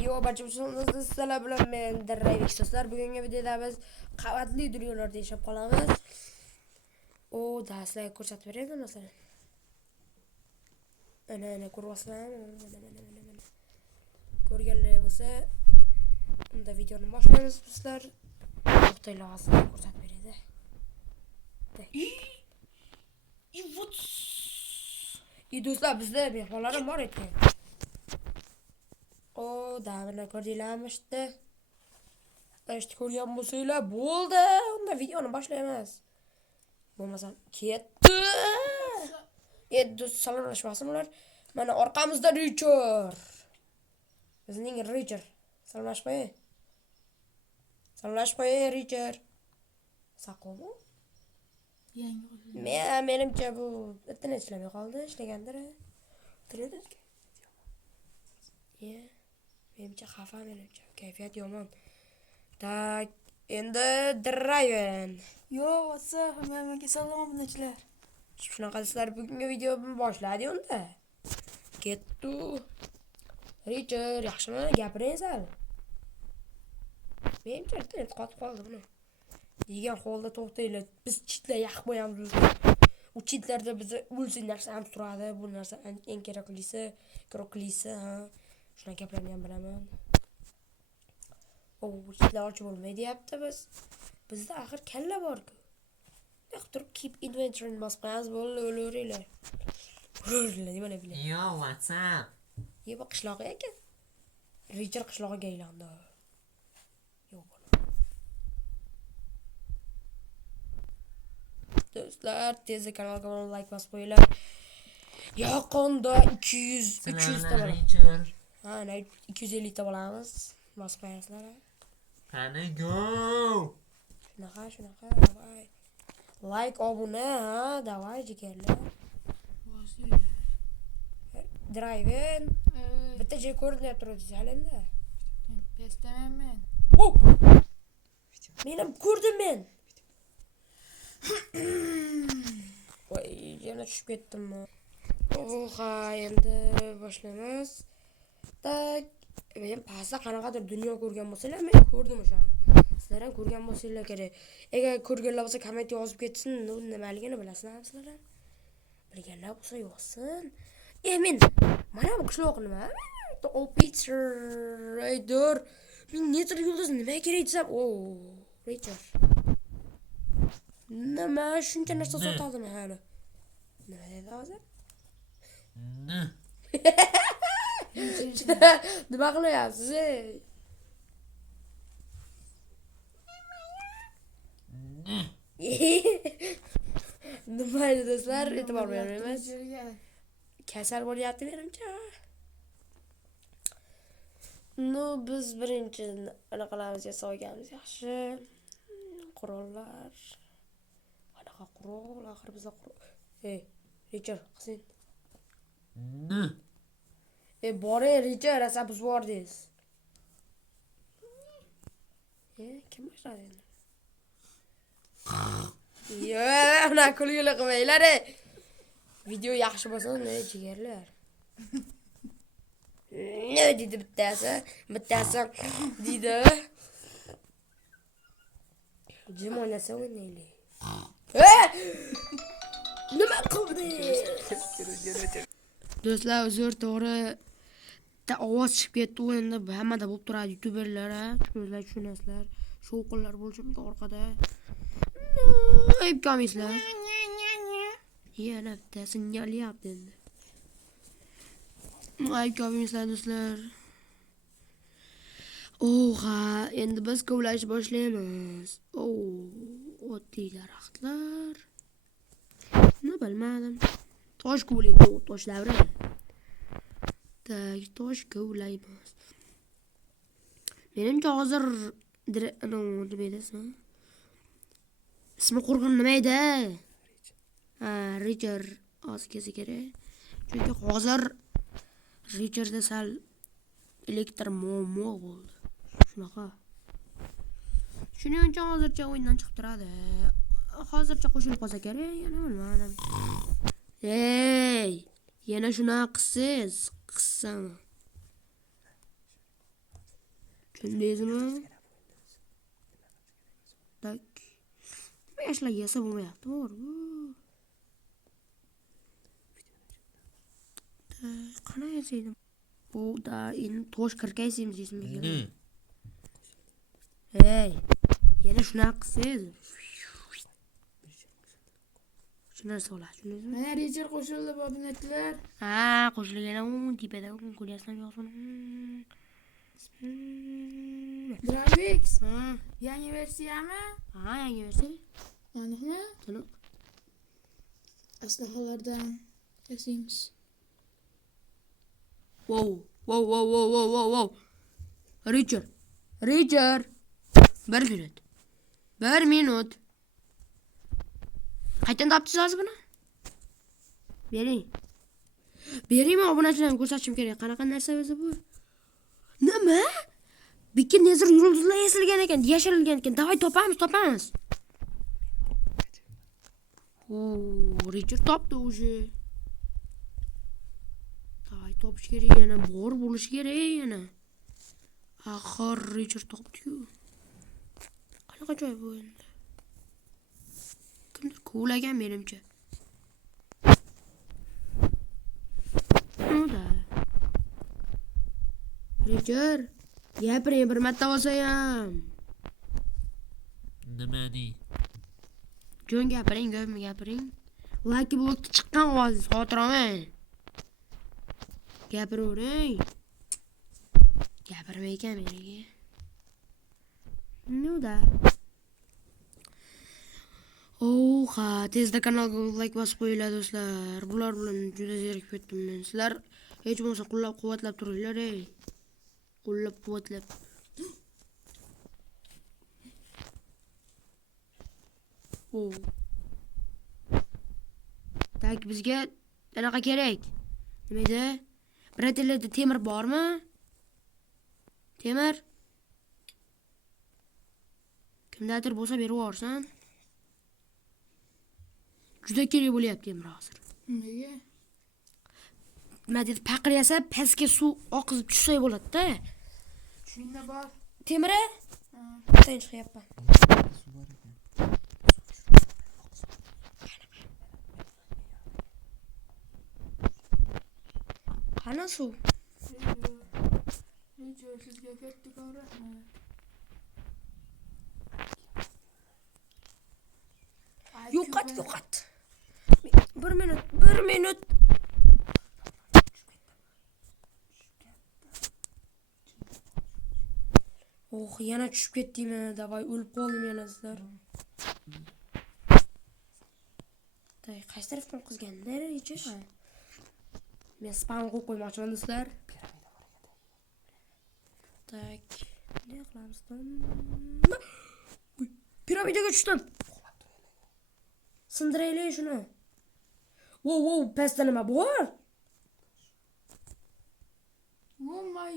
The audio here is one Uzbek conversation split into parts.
Yo, barchamiz sizlar bilan men Dirrayvik so'zlar. Bugungi videoda biz qavatli dunyolarda yashab qolamiz. O, darslarga ko'rsatib beraymi masalan? Ana ko'ryapsizlar. Ko'rganlar bo'lsa, unda videoni boshlaymiz sizlar. To'xtaylavasini ko'rsatib beradi. Do'stlar, bizda mehmonlarim bor ekan. O, davrini ko'rdinglarmi işte? İşte ko'rgan bo'lsanglar bo'ldi. Unda videoni boshlaymiz. Bo'lmasam ketdi. Do'st salomlashmasin ular. Mana orqamizda Richard. Bizning Richard. Salomlashmay. Richard. Saqomi? Menimcha bu internet ishlamay qoldi, ishlagandir. Menimcha xafa, menimcha kayfiyat yomon. Tak, endi Draven. Yo, what's up? Hammaga salom obunachilar. Shunaqa sizlar bugungi videoni boshladik unda. Ketdi. Richard, yaxshimi? Gapiring sal. Menimcha internet qotib qoldi buni. Degan holda to'xtaylar. Biz chitlar yaqib qo'yamiz. U chitlarda bizni o'lsin narsa ham turadi. Bu narsa eng keraklisi, ha. Shuna gaplarni ham bilaman. O, chitlar ochib bo'lmaydi deyapti biz. Bizda axir kalla bor-ku. Turib keep inventory bosib qo'yamiz, bo'ldi, o'laveringlar. Nima bilay. Yo, what's up? Bu qishloqi ekan. Richard qishlog'iga aylandi. Do'stlar, tezda kanalga like bosib qo'yinglar. Yaqinda 300 ta bo'ladi. Ha, 250 ta bo'lamiz. Bosib qo'yasizlar. Qani go. Shunaqa, davay. Like, obuna, ha, davay jigarlar. Draven. Bitta joy ko'rinib turibdi halenda. Pestaman. Men ham ko'rdim men. Voy, yana tushib ketdimmi? Ha, endi boshlaymiz. Tak, men pastda qanaqadir dunyo ko'rgan bo'lsanglar, men ko'rdim o'shani. Sizlar ham ko'rgan bo'lsanglar kerak. Agar ko'rganlar bo'lsa kommentga yozib ketsin, nimaligini bilasizlar sizlar. Bilganlar bo'lsa yozsin. Men mana bu qishloq nima? Operator. Men netr yulduz nima kerak desam, Richard. Nima shuncha narsa sotadimi hali? Nima dedi hozir? Nima qilyapsiz? Nima edi do'stlar? E'tibor bermaymiz. Kasal bo'lyapti menimcha. Biz birinchi nima qilamiz, yasoganimiz yaxshi. Qurollar. Qanaqa qurol? Axir bizda qurol. Richard, qizing. Bore Richard, asa biz bordingiz. Kim boshladi endi? Ana kulgili qilmanglar. Video yaxshi bo'lsa, jigarlar. Ne dedi bittasi dedi. Jim oynasa o'ynaylik. Nima qildi? Do'stlar, uzr, to'g'ri. Ovoz chiqib ketdi, endi hammada bo'lib turadi youtuberlar, ko'zlar tushunasizlar. Shovqinlar bo'lsin orqada. Ayb ko'maysizlar. Yana bittasi nyalyapti endi. Ayb ko'maysizlar do'stlar. Ha, endi biz kovlash boshlaymiz. Oddiy daraxtlar. Nima bilmadim. Tosh kovlaymiz, toshlarni. Tosh kovlaymiz. Menimcha hozir nima deysan? Ismi qo'rqin nima edi? Richard ozkesi kerak. Chunki hozir Richardda sal elektr muammo bo'ldi. Shunaqa. Shuning uchun hozircha o'yindan chiqib turadi. Hozircha qo'shilib qolsa kerak, yana bilmadim. Yana shunaqa qilsangiz, qissam. Tushundingizmi? Tak. Yoshlar yesa bo'lmayapti, to'g'ri. Qana yasaydim. Bu da endi tosh kirkaysimiz jismiga. Ne? Hey, yana shunaqa qilsangiz. Shu narsa bo'ladi, tushundingizmi? Mana Richard qo'shildi obunachilar. Ha, qo'shilgan tepada ko'ryapsan yo'qmi? Dravix Ha, yangi versiyami? ha, yangi versiya. Aniqmi? Aniq. Aslahalardan yasaymiz. Wow. Richard. Bir minut. Qayerdan topdingiz buni? Bering. Beringmi obunachilarga ko'rsatishim kerak. Qanaqa narsa o'zi bu? Nima? Bikin nezir yulduzlar yasalgan ekan, yashirilgan ekan. Davay topamiz. Richard topdi o'zi. Davay topish kerak yana, bor bo'lish kerak yana. Axir Richard topdi-ku. Qanaqa joy bu endi? Kimdir ko'lagan menimcha. Nima? Richard, gapiring bir marta bo'lsa ham. Nimani? Jon gapiring. Lucky Block'da chiqqan ovozingiz xotirami? Gapiravering. Gapirmay ekan menga. Nima? Ha, tezda kanalga like bosib qo'yinglar do'stlar. Bular bilan juda zerikib ketdim men. Sizlar hech bo'lmasa qo'llab-quvvatlab turinglar, ey. Qo'llab-quvvatlab. Tak, bizga anaqa kerak. Nima edi? Bratellarda temir bormi? Temir? Kimdadir bo'lsa berib yuborsan. Juda kerak bo'lyapti temir hozir. Nega? Nima dedi? Paqir yasa, pastga suv oqizib tushsa bo'ladi-da. Shunda bor. Temiri? Ha. Sen chiqyapman. Qana suv? Richard sizga kattakon rahmat. Yo'qot. Bir minut. Yana tushib ketdingmi? Davay o'lib qoldim yana sizlar. Qaysi tarafdan qizganda Richard? Men spam qo'yib qo'ymoqchiman do'stlar. Tak. Ne qilamiz? Piramidaga tushdim. Sindiraylik shuni. Wow, pastda nima bor?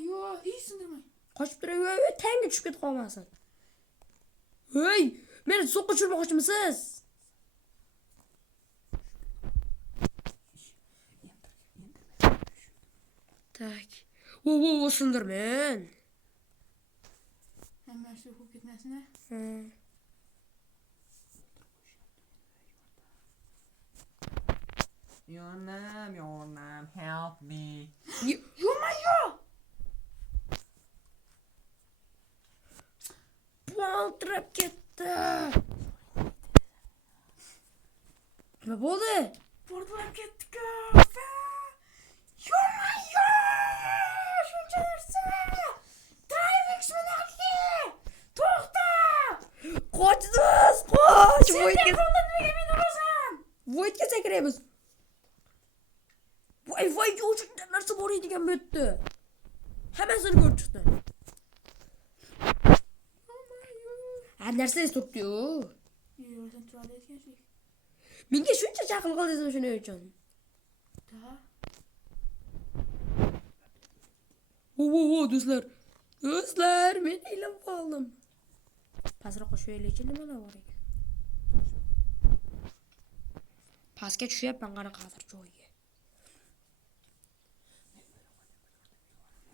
Yo, hech sindirmang. Qochib turay, tanga tushib ketib qolmasin. Hey, meni so'qqa tushirmoqchimisiz? Tak. Sindirmen. Hammasi o'qib ketmasin-a? Yonam, help me. Yo! Paltirab ketdi. Nima bo'ldi? Portlab ketdi-ku. Yo! Shuncha narsa. Dravix manaqki. To'xta! Qochsiz, qoch. Nimaga meni urasan? Voydga sakraymiz. Voy, shunday narsa bor edigan bu yerda. Hammasini ko'rib chiqdi. Narsangiz turibdi-yu. Sen turadi aytgansiz. Menga shuncha chaqil qildingiz shuning uchun. Do'stlar, men ilm qoldim. Pastroq qo'shaylik, nimalar bor ekan? Pastga tushyapman qanaqadir joyga.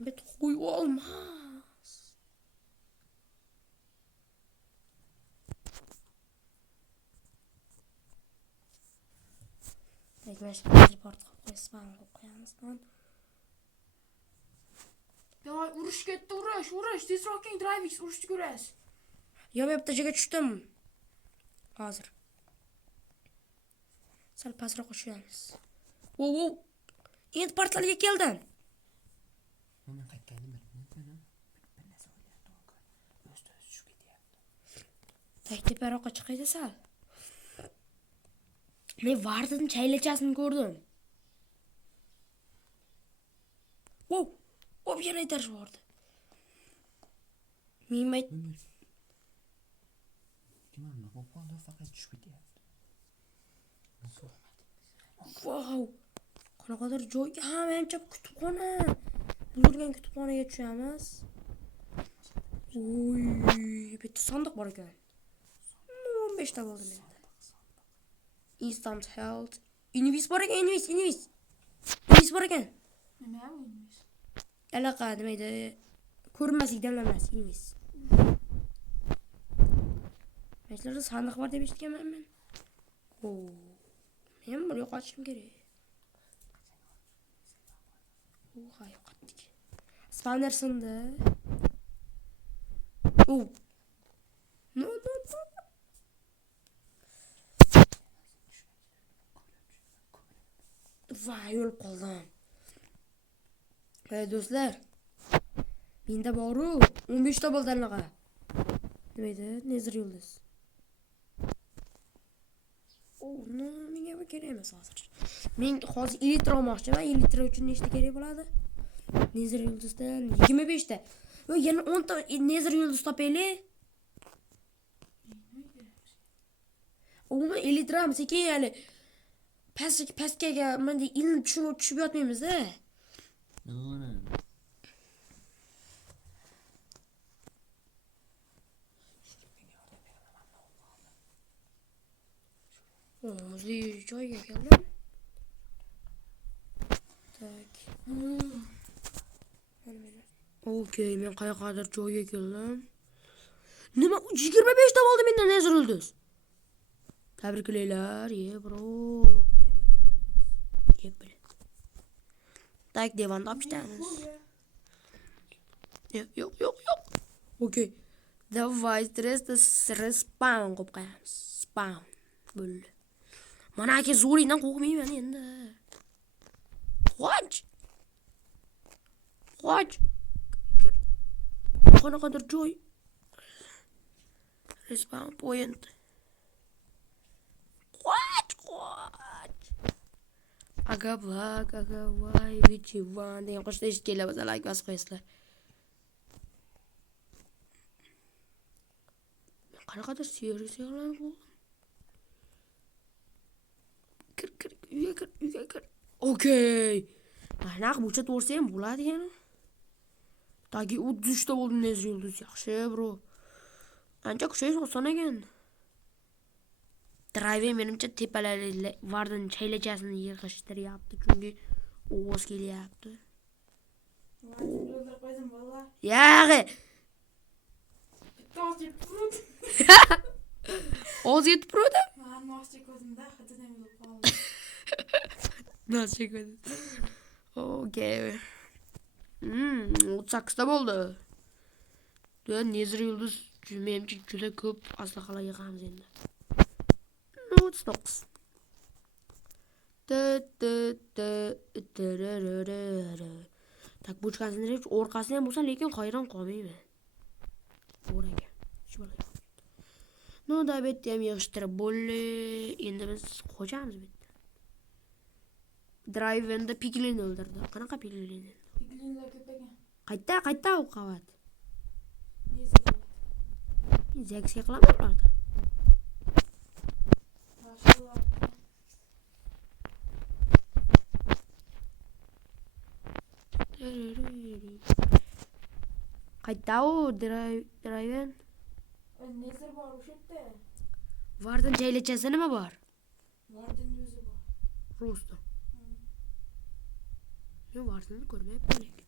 Bet qo'y olmas. Mesh report qilib qo'yib spam qilib qo'yamiz. Davay urush ketdi, urush. Tezroq keling, DriveX urushni ko'rasiz. Yo, men bitta joyga tushdim. Hozir. Sal pastroq tushamiz. Wow. Endi portalga keldim. Men qaytganim bir narsa o'ylayapti. O'z tushib ketyapti. Teparoqqa chiqaydi sal. Men Vardan chaylachasini ko'rdim. Wow. Yana etash bordi. Men Kimamni qo'polda faqat tushib ketyapti. Wow. Qanaqadir joy. Ha, menimcha kutubxona. Buzilgan kutubxonaga tushamiz. Oy, bitta sandiq bor ekan. 15 ta bo'ldi menda. Instant health. Invis bor ekan, invis bor ekan. Nima o'yinimiz? Aloqa nima edi? Ko'rinmaslik damlamas, invis. Mashlarda sandiq bor deb eshitganman men. Men buni yo'qotishim kerak. Yo'qotdik. Spawner sindi. No. Vay, o'lib qoldim. Do'stlar. Menda bor-u 15 ta bo'ldi anaqa. Nima edi? Nether yulduz. Menga bu kerak emas hozir. Men hozir elektr olmoqchiman. Elektr uchun nechta kerak bo'ladi? Nether yulduzdan 25 ta. Yo, yana 10 ta nether yulduz topaylik. Uni elektram sekin, ya'ni pastga menda ilm tushib yotmaymiz-da. Muzli joyga keldim. Tak. Okey, men qayergadir joyga keldim. Nima 25 ta bo'ldi mendan nether yulduz. Tabriklaylar, bro. Tak, devan topishamiz. Yo'q. Okey. Davay stressda spawn qilib qo'yamiz. Spawn. Bo'ldi. Mana aka zo'ringdan qo'rqmayman endi. Qoch. Qanaqadir joy. Respawn point. Qoch. Aga voy, bichivan degan qo'shiqni eshitganlar bo'lsa like bosib qo'yasizlar. Qanaqadir seriyalar bu. Uyga kir. Okey. Mana buncha to'rsa ham bo'ladi yana. Tagi 33 ta bo'ldi nether yulduz. Yaxshi, bro. Ancha kuchayish oson ekan. Drive menimcha tepalarga Vardan chaylachasini yig'ishtiryapti, chunki ovoz kelyapti. Yag'i. Oz yetib turadi. Noscha ko'zimda hiddan bo'lib qoldi. Noscha ko'z. Okey. 38 ta bo'ldi. Nether yulduz menimcha juda ko'p aslahalar yig'amiz endi. 39. Tak, bochkasini orqasini ham bo'lsa, lekin hayron qolmayman. O'raga. Shu bilan. No, da bitta ham yig'ishtirib bo'ldi. Endi biz qo'yamiz bitta. Drive endi piglin o'ldirdi. Qanaqa piglin? Piglinlar ko'pagan. Qayta u qavat. Nether. Zaxga qilaman ularda. Qayta u drive. Nether bor o'sha yerda. Vardan chaylachasi nima bor? Vardan o'zi bor. Rosto. Men Vardanni ko'rmayapman lekin.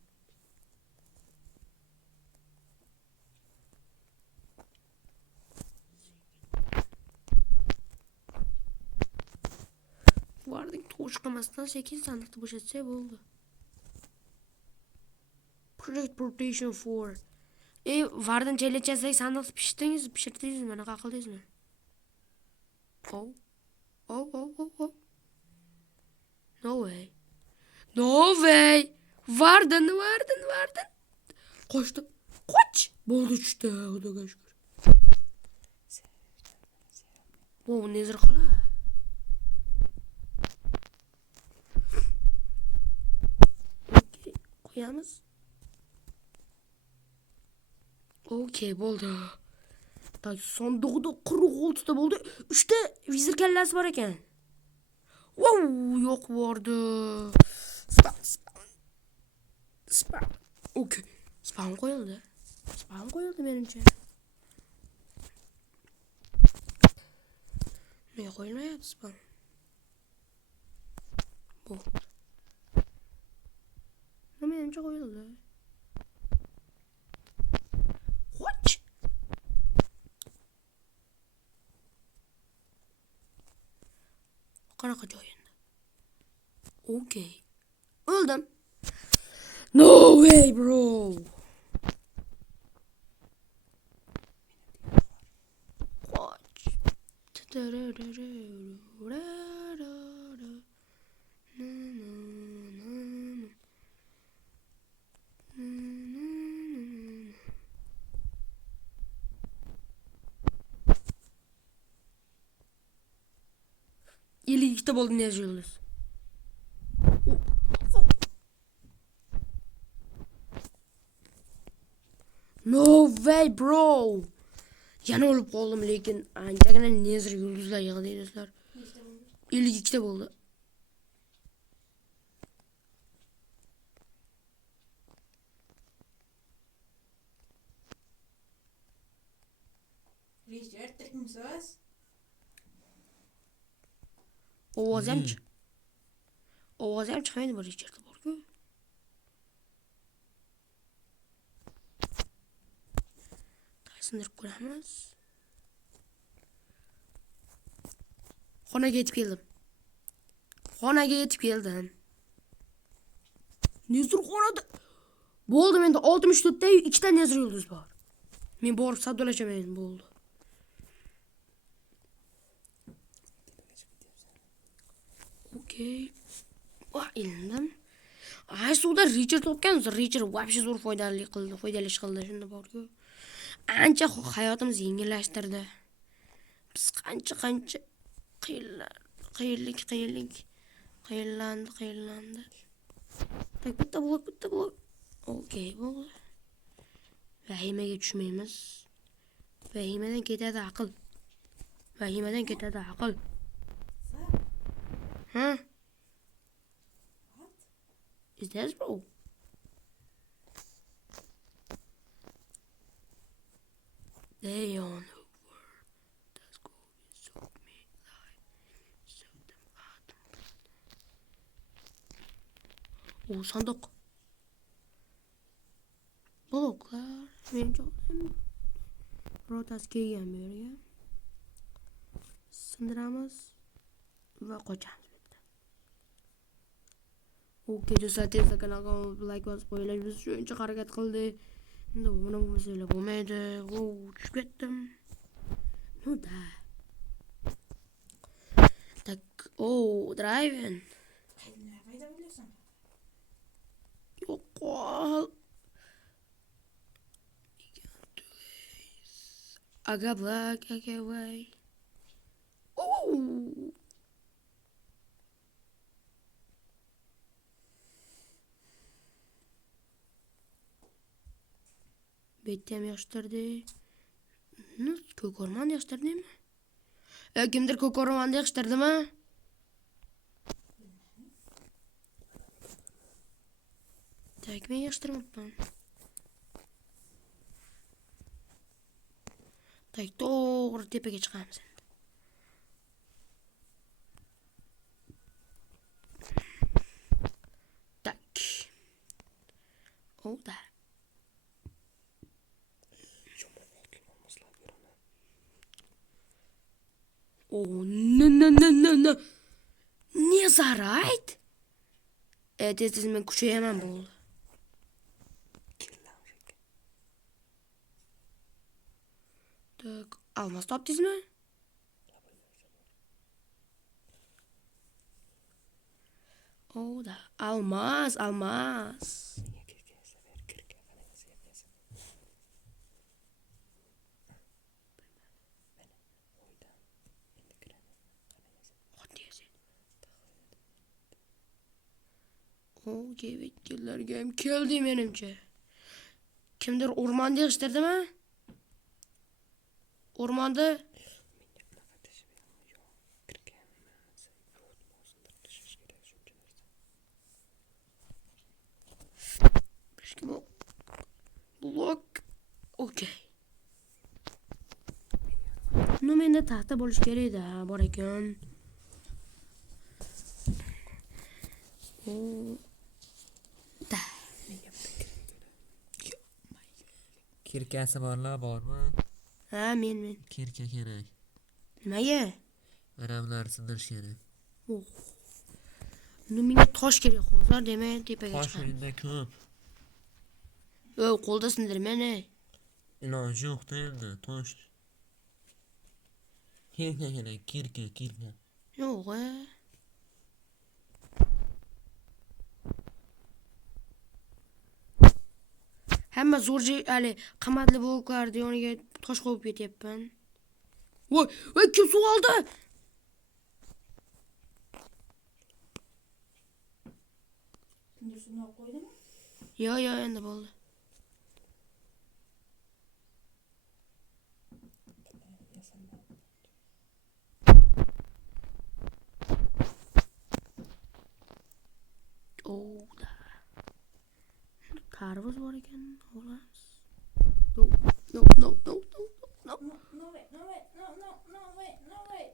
Varding to'sh qilmasdan sekin sandiqni bo'shatsa bo'ldi. Project Protection 4. Vardin chelachasdagi sandiqni pishirdingizmi? Bunaqa qildingizmi? Oh. No way. No way. Vardin. Qochdim. Qoch. Bo'ldi tushdi, xudoga shukr. Bu nezir qola. Okay, qo'yamiz. Okay, bo'ldi. Tak sandiqda 46 ta bo'ldi. 3 ta vizir kallasi bor ekan. Wow, yo'q bordi. Spam. Okay. Spam qo'yildi menimcha. Nega qo'yilmayapti spam? Bu. Menimcha qo'yildi. What? Qanaqa joyinda? Okay. O'ldim. No way, bro. Watch. İlk kitap oldu ne yazıyorsunuz? No way, bro. Yana o'lib qoldim, lekin anchagina nezir yulduzlar yig'di do'stlar. İlk kitap oldu. Richard, tirikmisiz? Ovoz ham chiqmaydi bu Richard bor-ku. Sindirib ko'ramiz. Xonaga yetib keldim. Nezir xonada. Bo'ldi, menda 64 ta 2 ta nezir yulduz bor. Men borib savdolashaman bo'ldi. Okay. Elindim. Suvda Richard topgan, Richard вообще zo'r foydali ish qildi, shunda bor-ku. Ancha hayotimiz yengillashtirdi. Biz qancha qiynalandi. Tak bitta blok. Okay, bo'ldi. Vahimaga tushmaymiz. Vahimadan ketadi aql. Huh? What? Is that bro? They on the word. That's go soak me like soak them out. Sandık. Bloklar. Menimcha rotasi kelgan bu yerga. Sindiramiz va qochamiz. Okay, do'stlar, tezda kanalga like bosib qo'yinglar. Biz shuncha harakat qildik. Endi buni bo'lmasa bo'lmaydi. Tushib ketdim. Da. Tak, driving. Qayda bo'lasan? Yo'q. Aga black, aga way. Bitti mi yaxshirdi? Ko'k o'rmonni yaxshirdimi? Kimdir ko'k o'rmonni yaxshirdimi? Tak, men yaxshirmabman. Tak, to'g'ri tepaga chiqamiz endi. Tak. Da. No. Nezarayt. Tez men kuchayaman bo'ldi. Tak, almas topdingizmi? Da, almas. Kevetkilarga ham keldi menimcha. Kimdir o'rmonda yig'ishtirdimi? O'rmonda blok. Okey. Menda taxta bo'lish kerak-da, bor ekan. Kirkasi borlar bormi? Ha, men. Kirka kerak. Nimaga? Aramlar sindirish kerak. Menga tosh kerak hozir, demak tepaga Tosh chiqaman. uyda ko'p. Qo'lda sindirman. Iloji yo'q-da endi, tosh. Kirka kerak, kirka. Yo'q. Hamma zo'rji, hali qamatli bloklarni yoniga tosh qo'yib ketyapman. Voy, kim suv oldi? Sindirishni qo'ydimi? Yo, endi bo'ldi. Tarvuz bor ekan, olamiz. No. No way.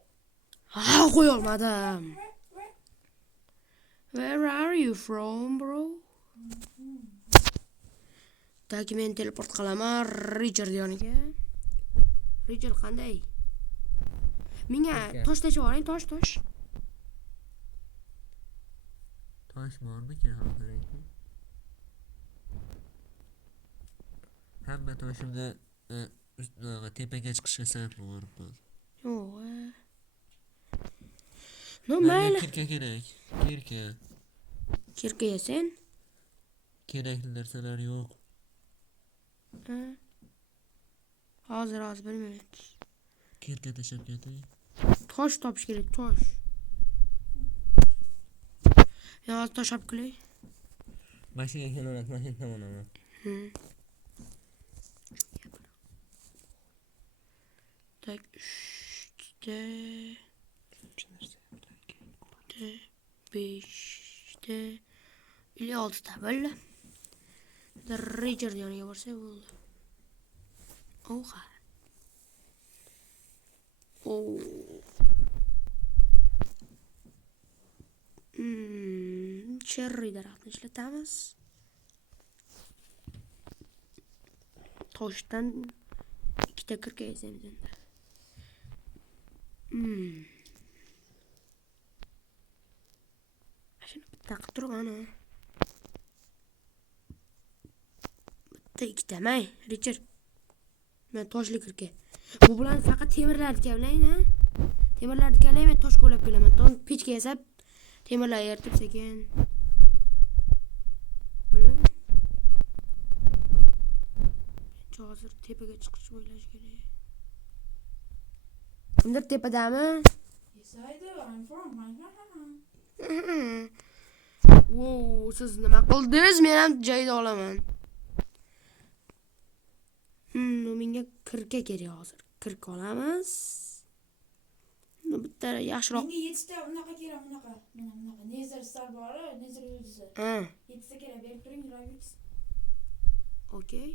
Qo'y olmadim. Where are you from, bro? Taki men teleport qilaman Richard yoniga. Richard qanday? Menga tosh tashib oling, tosh. Tosh bormi-ki hozirgi? Hamma toshimda tepaga chiqishga sabab bo'libdi. Yo'q. No, mayli. Kirka kerak. Kirka yesen? Kerakli narsalar yo'q. Hozir 1 minut. Kirka tashab ketay. Tosh topish kerak, tosh. Ya, tosh olib kelay. Mashinaga kelaman, mashinadan olaman. Tak, 5'te 6'ta böyle. Richard yoniga borsa bo'ldi. Cherry daraxtini ishlatamiz. Toshdan 2 ta kirka yasaymiz endi. Shuni bitta qilib turib ana. Bitta 2 ta may, Richard. Men toshli kirka. Bu bilan faqat temirlarni kavlayman, ha? Temirlarni kavlayman, tosh qo'lab kelaman. Pechga yasab temirlar eritib sekin. Hozir tepaga chiqish o'ylash kerak. Kimdir tepadami? Yes, I do. I'm from Wow, siz nima qildingiz? Men ham joyda olaman. Menga kirka kerak hozir. Kirka olamiz. Bitta yaxshiroq. Menga 7 ta unaqa kerak, unaqa. Nezar star bor, nezar yulduzi. 7 ta kerak, berib turing, Ravix. Okay.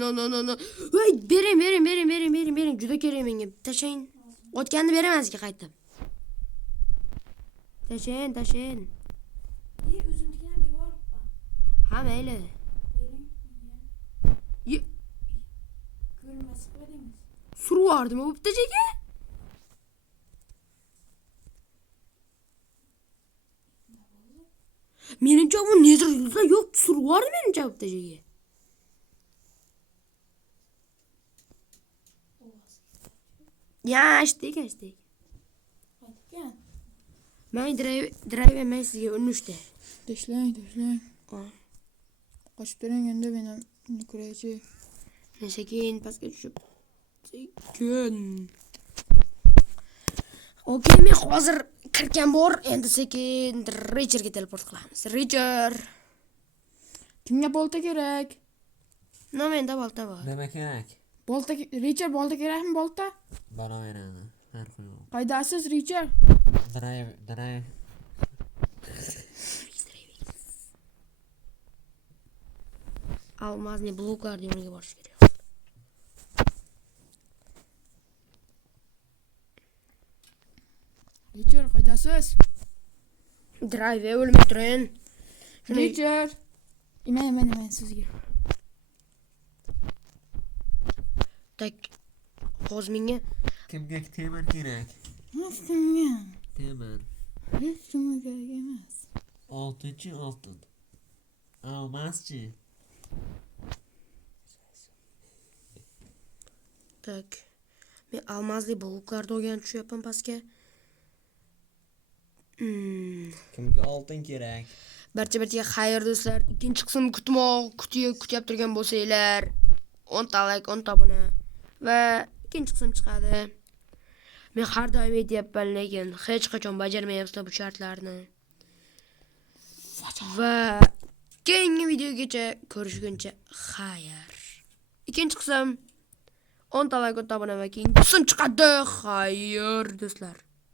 No. Voy, bering. Juda kerak menga. Tashang. O'tganni beramasga qaytib. Tashang. O'zimnikidan berib yuboribman. Ha, mayli. Bering. Ko'rmas qo'ydingiz. Survardimi bu bitta joyga? Menimcha bu nether yulduzlar yo'q, sur bor menimcha bu yerga. Ya, ashtek. Qaytib kel. Men drive men sizga urinishdi. Tashlang. Ha. Qochib turing endi meni kuraychi. Men sekin pastga tushib. Sekin. Okey, men hozir kirgan bor. Endi sekin Richardga teleport qilamiz. Richard. Kimga bolta kerak? No, menda bolta bor. Nima kerak? Richard bolta kerakmi bolta? Baraveradi. Farqi yo'q. Qaydasiz Richard? Drive. Almazli bloklar yoniga borish kerak. Richard qaydasiz? Drive o'lmay turing. Richard. Men sizga. Tak. Hozir menga Kimga temir kerak? Kimga? Temir. Hech kimga kerak emas. 6 oltin. Almaschi. tak. Men almazli bloklarni o'rganib tushyapman pastga. Kimga oltin kerak? Barcha xayr do'stlar. Ikkinchi qism kutyab turgan bo'lsanglar, 10 ta like, 10 ta obuna va ikkinchi qism chiqadi. Men har doim aytyapman, lekin hech qachon bajarmayapsizlar bu shartlarni. Va keyingi videogacha ko'rishguncha xayr. Ikkinchi qism 10 ta like, 10 ta obuna va keyingi qism chiqadi. Xayr do'stlar.